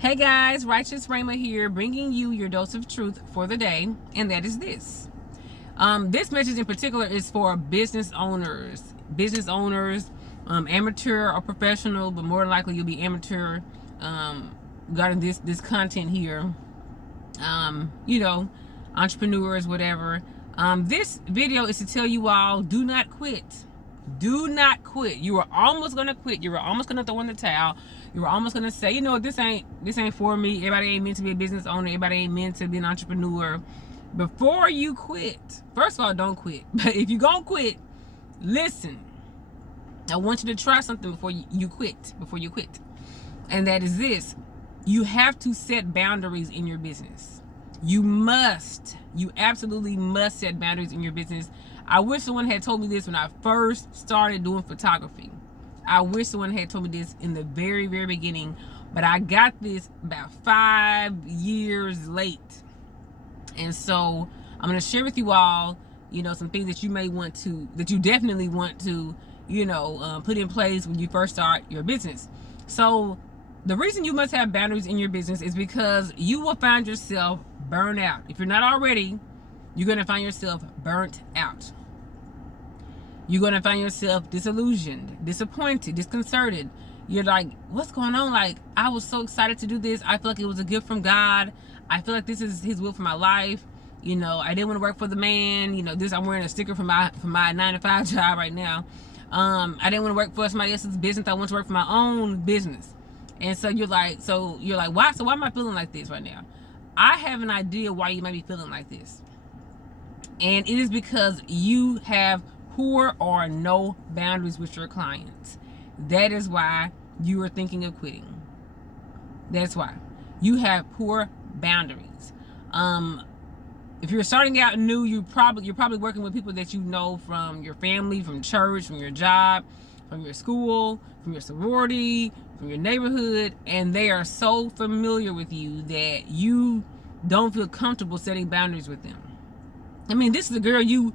Hey guys, Righteous Rama here, bringing you your dose of truth for the day, and that is this. This message in particular is for business owners, amateur or professional, but more likely you'll be amateur regarding this content here. Entrepreneurs, whatever. This video is to tell you all, do not quit. Do not quit. You are almost gonna quit. You are almost gonna throw in the towel. You are almost gonna say, this ain't for me. Everybody ain't meant to be a business owner. Everybody ain't meant to be an entrepreneur. Before you quit, first of all, don't quit. But if you gonna quit, listen. I want you to try something before you quit. And that is this. You have to set boundaries in your business. You absolutely must set boundaries in your business. I wish someone had told me this when I first started doing photography. I wish someone had told me this in the very, very beginning, but I got this about 5 years late. And so I'm going to share with you all, some things that you definitely want to, put in place when you first start your business. So the reason you must have boundaries in your business is because you will find yourself burned out. If you're not already, you're going to find yourself burnt out. You're going to find yourself disillusioned, disappointed, disconcerted. You're like, what's going on? Like, I was so excited to do this. I feel like it was a gift from God. I feel like this is his will for my life. I didn't want to work for the man. I'm wearing a sticker for my 9-to-5 job right now. I didn't want to work for somebody else's business. I want to work for my own business. And so you're like, why? So why am I feeling like this right now? I have an idea why you might be feeling like this. And it is because you have poor or no boundaries with your clients. That is why you are thinking of quitting. That's why. You have poor boundaries. If you're starting out new, you're probably working with people that you know from your family, from church, from your job, from your school, from your sorority, from your neighborhood, and they are so familiar with you that you don't feel comfortable setting boundaries with them. I mean, this is a girl you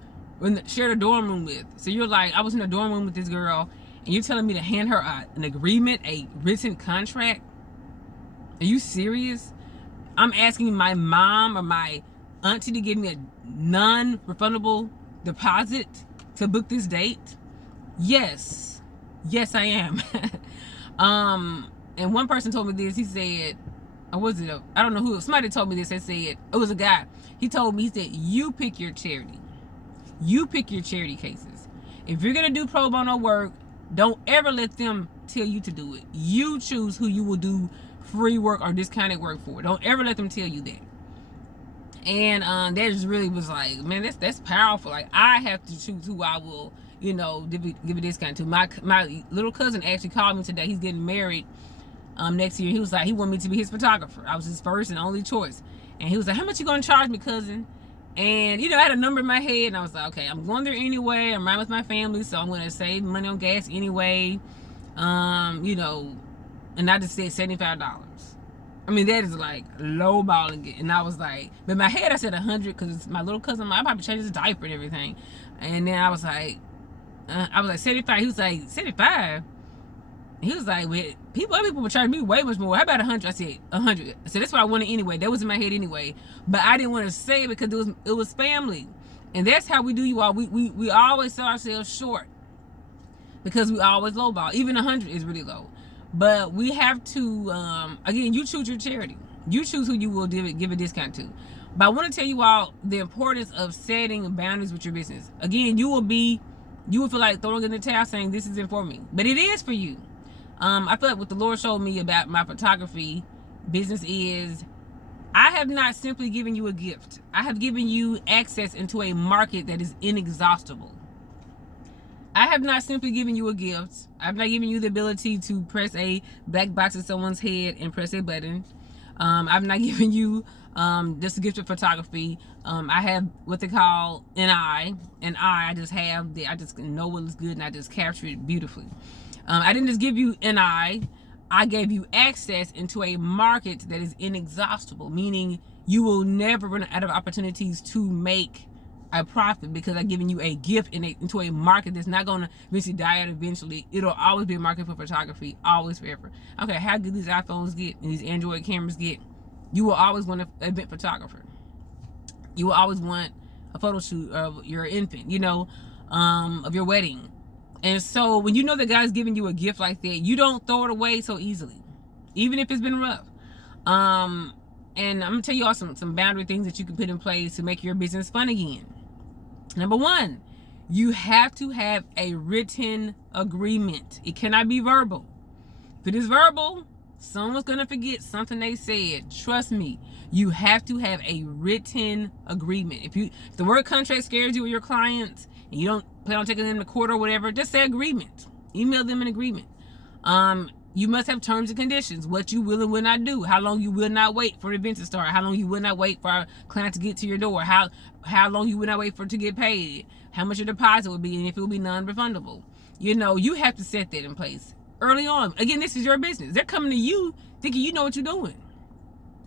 shared a dorm room with. So you're like, I was in a dorm room with this girl, and you're telling me to hand her an agreement, a written contract? Are you serious? I'm asking my mom or my auntie to give me a non-refundable deposit to book this date? Yes, I am. And one person told me this. He said, or was it I don't know who. Somebody told me this. They said, it was a guy. He told me, he said, you pick your charity. You pick your charity cases. If you're going to do pro bono work, don't ever let them tell you to do it. You choose who you will do free work or discounted work for. Don't ever let them tell you that. And that just really was like, man, that's powerful. Like, I have to choose who I will, give a discount to. My little cousin actually called me today. He's getting married next year. He was like, he wanted me to be his photographer. I was his first and only choice. And he was like, how much you going to charge me, cousin? And, I had a number in my head, and I was like, okay, I'm going there anyway. I'm riding with my family, so I'm going to save money on gas anyway. And I just said $75. I mean, that is like lowballing it. And I was like, but in my head, I said 100 because it's my little cousin. I probably changed his diaper and everything. And then I was like 75. He was like, 75? He was like, well, other people would charge me way much more. How about 100? I said 100. So that's what I wanted anyway. That was in my head anyway. But I didn't want to say it because it was family. And that's how we do, you all. We always sell ourselves short because we always lowball. Even 100 is really low. But we have to, again, you choose your charity. You choose who you will give a discount to. But I want to tell you all the importance of setting boundaries with your business. Again, you will feel like throwing in the towel saying this isn't for me. But it is for you. I feel like what the Lord showed me about my photography business is I have not simply given you a gift. I have given you access into a market that is inexhaustible. I have not simply given you a gift. I've not given you the ability to press a black box in someone's head and press a button. I've not given you just a gift of photography. I have what they call an eye. I just know what is good and I just capture it beautifully. I didn't just give you an eye. I gave you access into a market that is inexhaustible, meaning you will never run out of opportunities to make a profit because I'm giving you a gift into a market that's not going to eventually die out eventually. It'll always be a market for photography, always forever. Okay, how good these iPhones get and these Android cameras get, you will always want an event photographer. You will always want a photo shoot of your infant, of your wedding. And so when you know that God's giving you a gift like that, you don't throw it away so easily, even if it's been rough. And I'm gonna tell you all some boundary things that you can put in place to make your business fun again. Number one, you have to have a written agreement. It cannot be verbal. If it is verbal, someone's gonna forget something they said. Trust me, you have to have a written agreement. If the word contract scares you with your clients and you don't plan on taking them to court or whatever, just say agreement. Email them an agreement. You must have terms and conditions, what you will and will not do, how long you will not wait for the event to start, how long you will not wait for a client to get to your door, how long you will not wait for it to get paid, how much your deposit will be, and if it will be non-refundable. You have to set that in place early on. Again, this is your business. They're coming to you thinking you know what you're doing.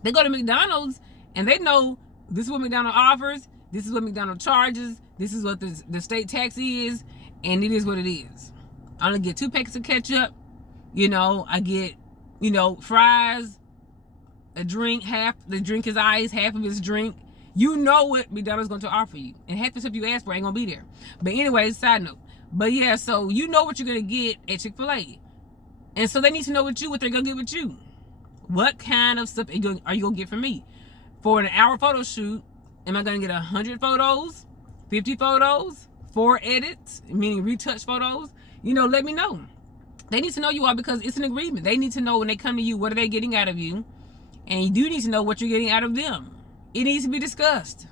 They go to McDonald's and they know this is what McDonald's offers, this is what McDonald's charges, this is what the state tax is, and it is what it is. I only get 2 packets of ketchup. I get, fries, a drink, half the drink is ice, half of it's drink. You know what McDonald's going to offer you. And half the stuff you ask for ain't going to be there. But anyways, side note. But yeah, so you know what you're going to get at Chick-fil-A. And so they need to know what they're going to get with you. What kind of stuff are you going to get from me? For an hour photo shoot, am I going to get 100 photos, 50 photos, 4 edits, meaning retouch photos? Let me know. They need to know you all because it's an agreement. They need to know when they come to you, what are they getting out of you? And you do need to know what you're getting out of them. It needs to be discussed.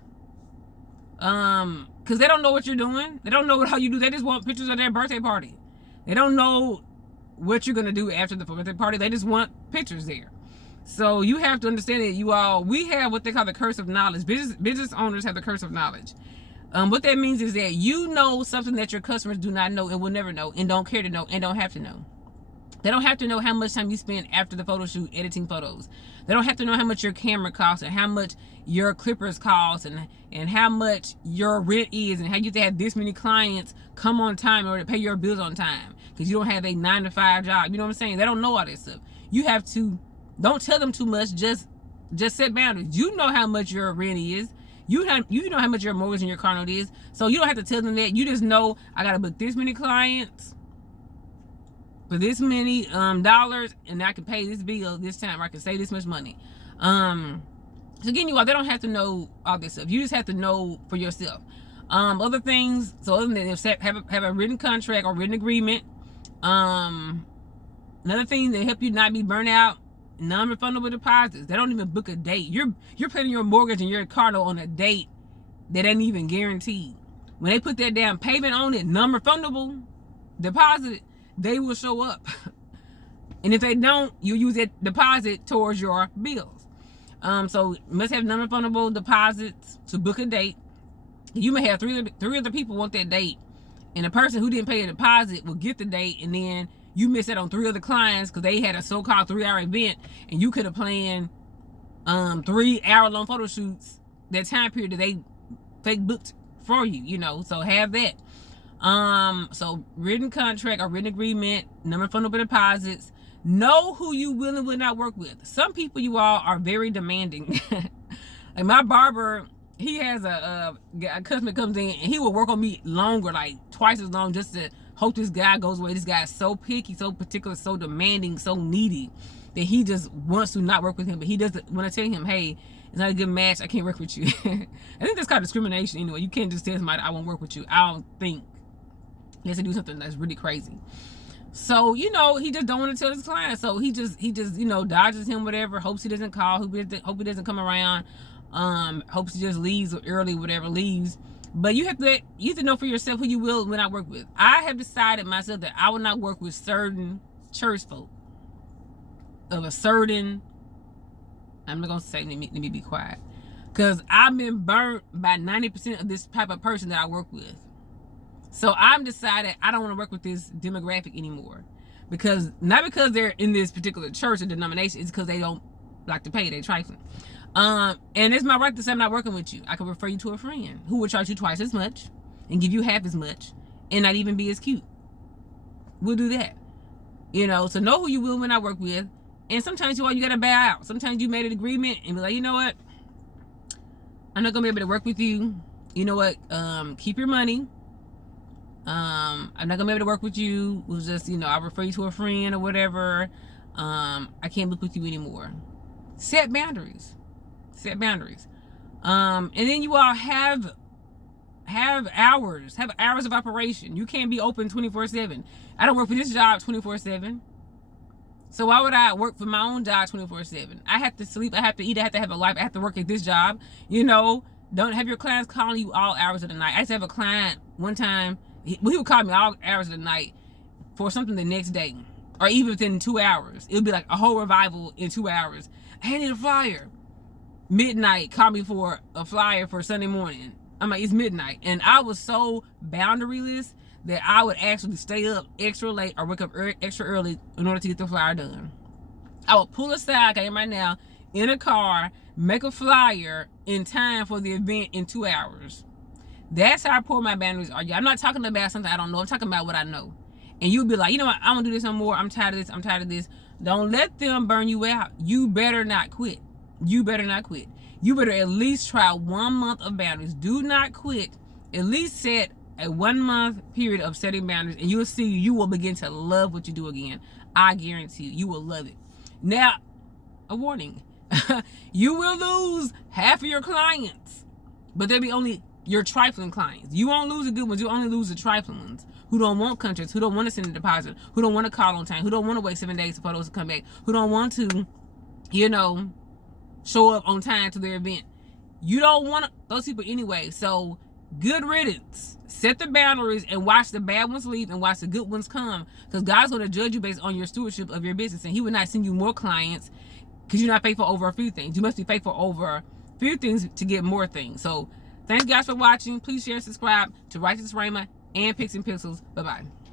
Because they don't know what you're doing. They don't know how you do. They just want pictures of their birthday party. They don't know what you're going to do after the birthday party. They just want pictures there. So you have to understand that we have what they call the curse of knowledge. Business owners have the curse of knowledge. What that means is that you know something that your customers do not know and will never know and don't care to know and don't have to know. They don't have to know how much time you spend after the photo shoot editing photos. They don't have to know how much your camera costs and how much your clippers cost and how much your rent is and how you have to have this many clients come on time or to pay your bills on time because you don't have a 9-to-5 job. You know what I'm saying? They don't know all this stuff. You have to, don't tell them too much. Just set boundaries. You know how much your rent is. You know how much your mortgage and your car note is. So you don't have to tell them that. You just know I got to book this many clients for this many dollars and I can pay this bill this time, or I can save this much money. So again, they don't have to know all this stuff. You just have to know for yourself. Other things, so other than that, have a written contract or written agreement. Another thing that help you not be burnt out, non-refundable deposits. They don't even book a date. You're paying your mortgage and your car note on a date that ain't even guaranteed. When they put that down payment on it, non-refundable deposit, they will show up. And if they don't, you use that deposit towards your bills. So you must have non-refundable deposits to book a date. You may have three other people want that date, and the person who didn't pay a deposit will get the date, and then you miss out on 3 other clients because they had a so-called 3-hour event, and you could have planned 3-hour-long photo shoots that time period that they fake booked for you. So have that. So written contract or written agreement, non-refundable deposits. Know who you will and will not work with. Some people, you all, are very demanding. Like my barber, he has a customer comes in and he will work on me longer, like twice as long, just to hope this guy goes away. This guy is so picky, so particular, so demanding, so needy that he just wants to not work with him. But he doesn't. When I tell him, hey, it's not a good match, I can't work with you. I think that's called discrimination anyway. You can't just tell somebody I won't work with you. I don't think he has to do something that's really crazy. So, he just don't want to tell his client. So he just dodges him, whatever, hopes he doesn't call, hope he doesn't come around, hopes he just leaves early, whatever, leaves. But you have to know for yourself who you will and will not work with. I have decided myself that I will not work with certain church folk of a certain, I'm not going to say, let me be quiet. Because I've been burnt by 90% of this type of person that I work with. So I'm decided I don't want to work with this demographic anymore. Not because they're in this particular church or denomination, it's because they don't like to pay, they trifling. And it's my right to say I'm not working with you. I could refer you to a friend who would charge you twice as much and give you half as much and not even be as cute. We'll do that. You know, so know who you will when I work with. And sometimes you gotta bow out. Sometimes you made an agreement and be like, you know what? I'm not gonna be able to work with you. You know what? Keep your money. I'm not gonna be able to work with you. It was just, you know, I'll refer you to a friend or whatever. I can't work with you anymore. Set boundaries. Set boundaries. And then you all have hours of operation. You can't be open 24/7. I don't work for this job 24/7. So why would I work for my own job 24/7? I have to sleep, I have to eat, I have to have a life, I have to work at this job. You know, don't have your clients calling you all hours of the night. I used to have a client one time, he would call me all hours of the night for something the next day, or even within 2 hours. It would be like a whole revival in 2 hours. I need a flyer. Midnight, call me for a flyer for Sunday morning. I'm like, it's midnight. And I was so boundaryless that I would actually stay up extra late or wake up extra early in order to get the flyer done. I would pull aside, okay, right now, in a car, make a flyer in time for the event in 2 hours. That's how poor my boundaries are. I'm not talking about something I don't know. I'm talking about what I know. And you'll be like, you know what, I don't do this no more. I'm tired of this. I'm tired of this. Don't let them burn you out. You better not quit. You better not quit. You better at least try 1 month of boundaries. Do not quit. At least set a 1 month period of setting boundaries, and you'll see you will begin to love what you do again. I guarantee you, you will love it. Now, a warning. You will lose half of your clients, but they'll be only your trifling clients. You won't lose the good ones. You only lose the trifling ones who don't want contracts, who don't want to send a deposit, who don't want to call on time, who don't want to wait 7 days for those to come back, who don't want to, you know, show up on time to their event. You don't want those people anyway. So good riddance. Set the boundaries and watch the bad ones leave and watch the good ones come, because God's going to judge you based on your stewardship of your business, and he will not send you more clients because you're not faithful over a few things. You must be faithful over a few things to get more things. So thanks guys for watching. Please share and subscribe to Righteous Rhema and Picks and Pixels. Bye-bye.